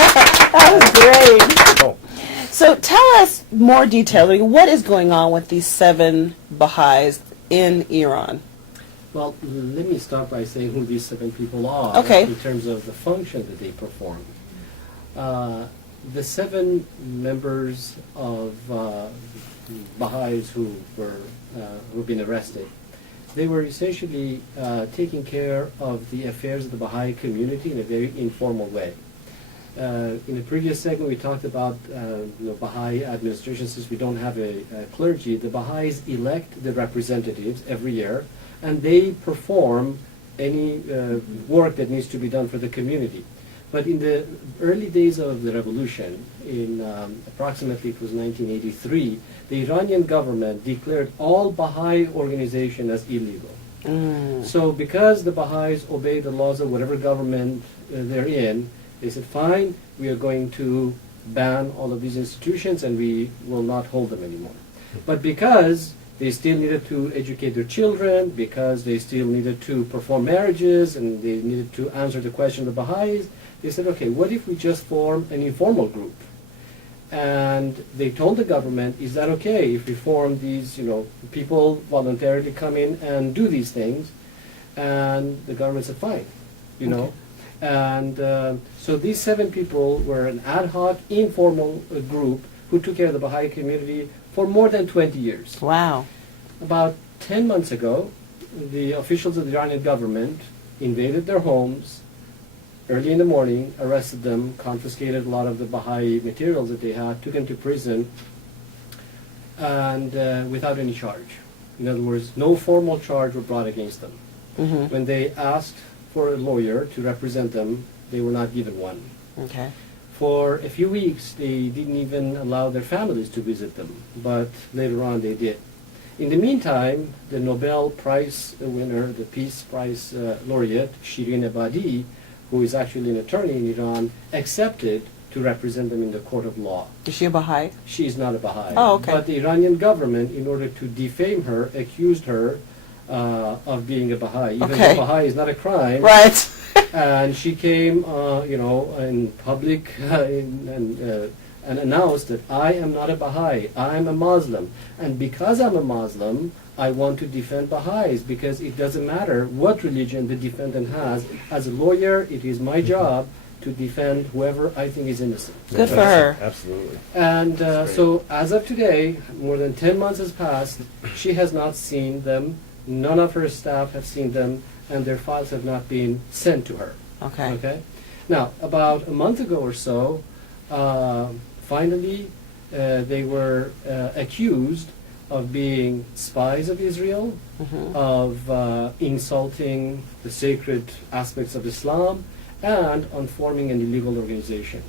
That was great. Oh. So tell us more detail. I mean, what is going on with these 7 Baha'is in Iran? Well, let me start by saying who these 7 people are Okay. in terms of the function that they perform. The 7 members of Baha'is who've been arrested, they were essentially taking care of the affairs of the Baha'i community in a very informal way. In the previous segment, we talked about Baha'i administration. Since we don't have a clergy, the Baha'is elect the representatives every year, and they perform any work that needs to be done for the community. But in the early days of the revolution, in approximately it was 1983, the Iranian government declared all Baha'i organization as illegal. So because the Baha'is obey the laws of whatever government they're in, they said, fine, we are going to ban all of these institutions and we will not hold them anymore. But because they still needed to educate their children, because they still needed to perform marriages and they needed to answer the question of the Baha'is, they said, okay, what if we just form an informal group? And they told the government, is that okay if we form these, people voluntarily come in and do these things? And the government said, fine, Okay. And so these 7 people were an ad hoc, informal group who took care of the Baha'i community for more than 20 years. Wow. About 10 months ago, the officials of the Iranian government invaded their homes early in the morning, arrested them, confiscated a lot of the Baha'i materials that they had, took them to prison, and without any charge. In other words, no formal charge were brought against them. When they asked for a lawyer to represent them, they were not given one. Okay. For a few weeks, they didn't even allow their families to visit them, but later on they did. In the meantime, the Nobel Prize winner, the Peace Prize laureate, Shirin Ebadi, who is actually an attorney in Iran, accepted to represent them in the court of law. Is she a Baha'i? She is not a Baha'i. Oh, okay. But the Iranian government, in order to defame her, accused her of being a Baha'i, even Okay. though Baha'i is not a crime. Right. And she came, in public and announced that I am not a Baha'i, I am a Muslim. And because I'm a Muslim, I want to defend Baha'is because it doesn't matter what religion the defendant has. As a lawyer, it is my job to defend whoever I think is innocent. Good for her. Absolutely. And so as of today, more than 10 months has passed, she has not seen them, none of her staff have seen them, and their files have not been sent to her. Okay. Now, about a month ago or so, finally, they were accused of being spies of Israel, of insulting the sacred aspects of Islam, and on forming an illegal organization.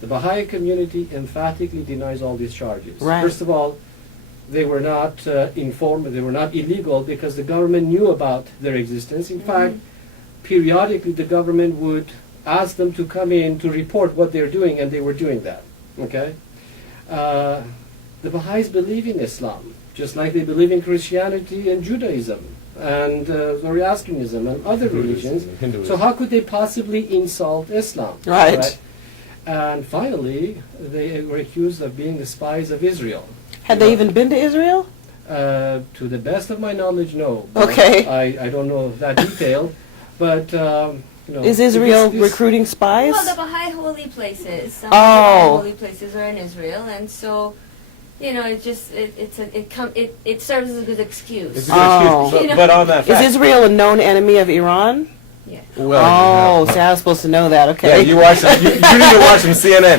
The Baha'i community emphatically denies all these charges. Right. First of all, they were not informed, they were not illegal because the government knew about their existence. In fact, periodically the government would ask them to come in to report what they're doing, and they were doing that. Okay? The Baha'is believe in Islam, just like they believe in Christianity and Judaism and Zoroastrianism and other religions. Hinduism. So how could they possibly insult Islam? Right. And finally, they were accused of being the spies of Israel. Had they even been to Israel? To the best of my knowledge, no. But Okay. I don't know that detail, but Is Israel this- recruiting spies? Well, the Baha'i holy places. Some Oh. of the Baha'i holy places are in Israel, and so, it serves as a good excuse. It's a good Oh. excuse, but on that Is fact, Israel a known enemy of Iran? Yeah. well, Oh, see, I was supposed to know that. yeah, Okay. you watch. You need to watch some CNN.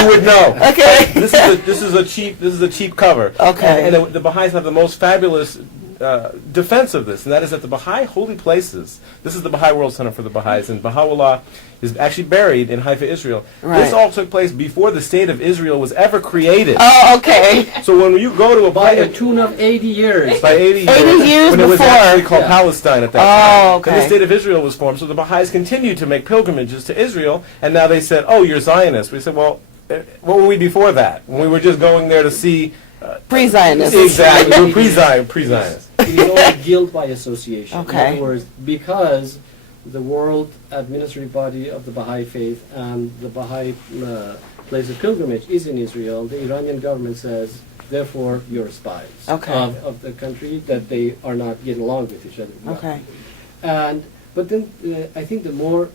You would know. Okay. This is a cheap cover. Okay. And the Baha'is have the most fabulous defense of this, and that is that the Baha'i holy places. This is the Baha'i World Center for the Baha'is, and Baha'u'llah is actually buried in Haifa, Israel. Right. This all took place before the state of Israel was ever created. Oh, okay. So when you go to a by a planet tune of 80 years. by 80 years when it was before. actually called Yeah. Palestine at that Oh, time. okay. Then the state of Israel was formed, so the Baha'is continued to make pilgrimages to Israel, and now they said, oh, you're Zionists. We said, well, what were we before that? When we were just going there to see... Pre-Zionists. Exactly, we're pre-Zionists. It is only guilt by association. Okay. In other words, because the world administrative body of the Baha'i faith and the Baha'i place of pilgrimage is in Israel, the Iranian government says, therefore, you're spies Okay. of the country, that they are not getting along with each other. Okay. But then I think the more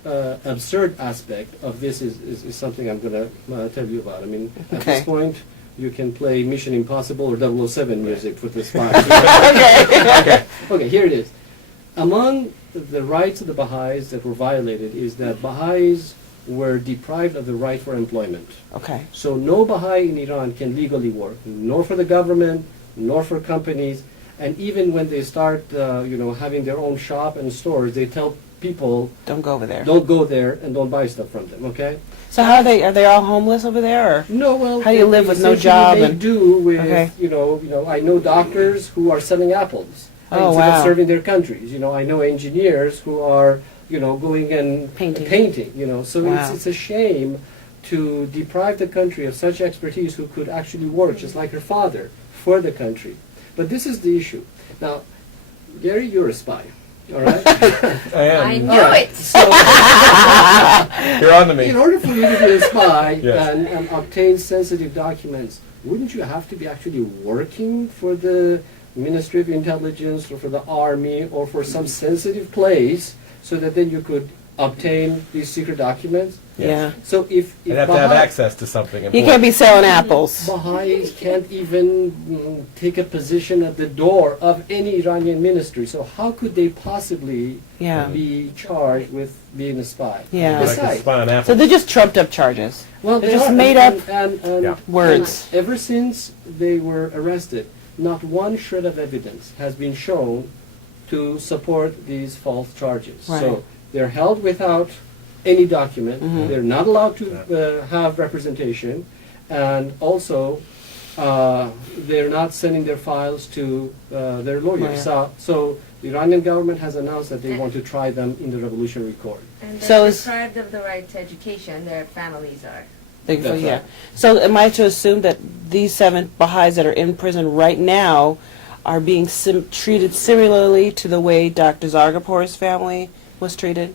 absurd aspect of this is something I'm going to tell you about. I mean, at Okay. this point, you can play Mission Impossible or 007 music for the spies. Okay. Okay, here it is. Among the rights of the Baha'is that were violated is that Baha'is were deprived of the right for employment. Okay. So no Baha'i in Iran can legally work, nor for the government, nor for companies. And even when they start, having their own shop and stores, they tell people, Don't go over there. don't go there and don't buy stuff from them. Okay? So how are they? Are they all homeless over there? Or? No, well, How do you live they with no essentially job make and- do with, Okay. I know doctors who are selling apples Oh, instead wow. of serving their countries. I know engineers who are, going and Painting. So Wow. it's a shame to deprive the country of such expertise who could actually work, just like her father, for the country. But this is the issue. Now, Gary, you're a spy, all right? I am. I knew All right, it. So, You're on to me. in order for you to be a spy Yes. and obtain sensitive documents, wouldn't you have to be actually working for the Ministry of Intelligence or for the Army or for some sensitive place so that then you could obtain these secret documents? Yeah. So if I'd have to have Baha'i- access to something You important. can't be selling apples. Baha'is can't even take a position at the door of any Iranian ministry. So how could they possibly Yeah. be charged with being a spy? Yeah. Like a Besides, spy on So Apple. they're just trumped up charges. well, they're they just are, made and- up and Yeah. words. and ever since they were arrested, not one shred of evidence has been shown to support these false charges. Right. So they're held without any document. Mhm. They're not allowed to have representation, and also they're not sending their files to their lawyers. Lawyer. So the Iranian government has announced that they want to try them in the Revolutionary Court. And So they're is- deprived of the right to education. Their families are. That's Yeah. right. So am I to assume that these 7 Baha'is that are in prison right now are being treated similarly to the way Dr. Zargarpour's family was treated?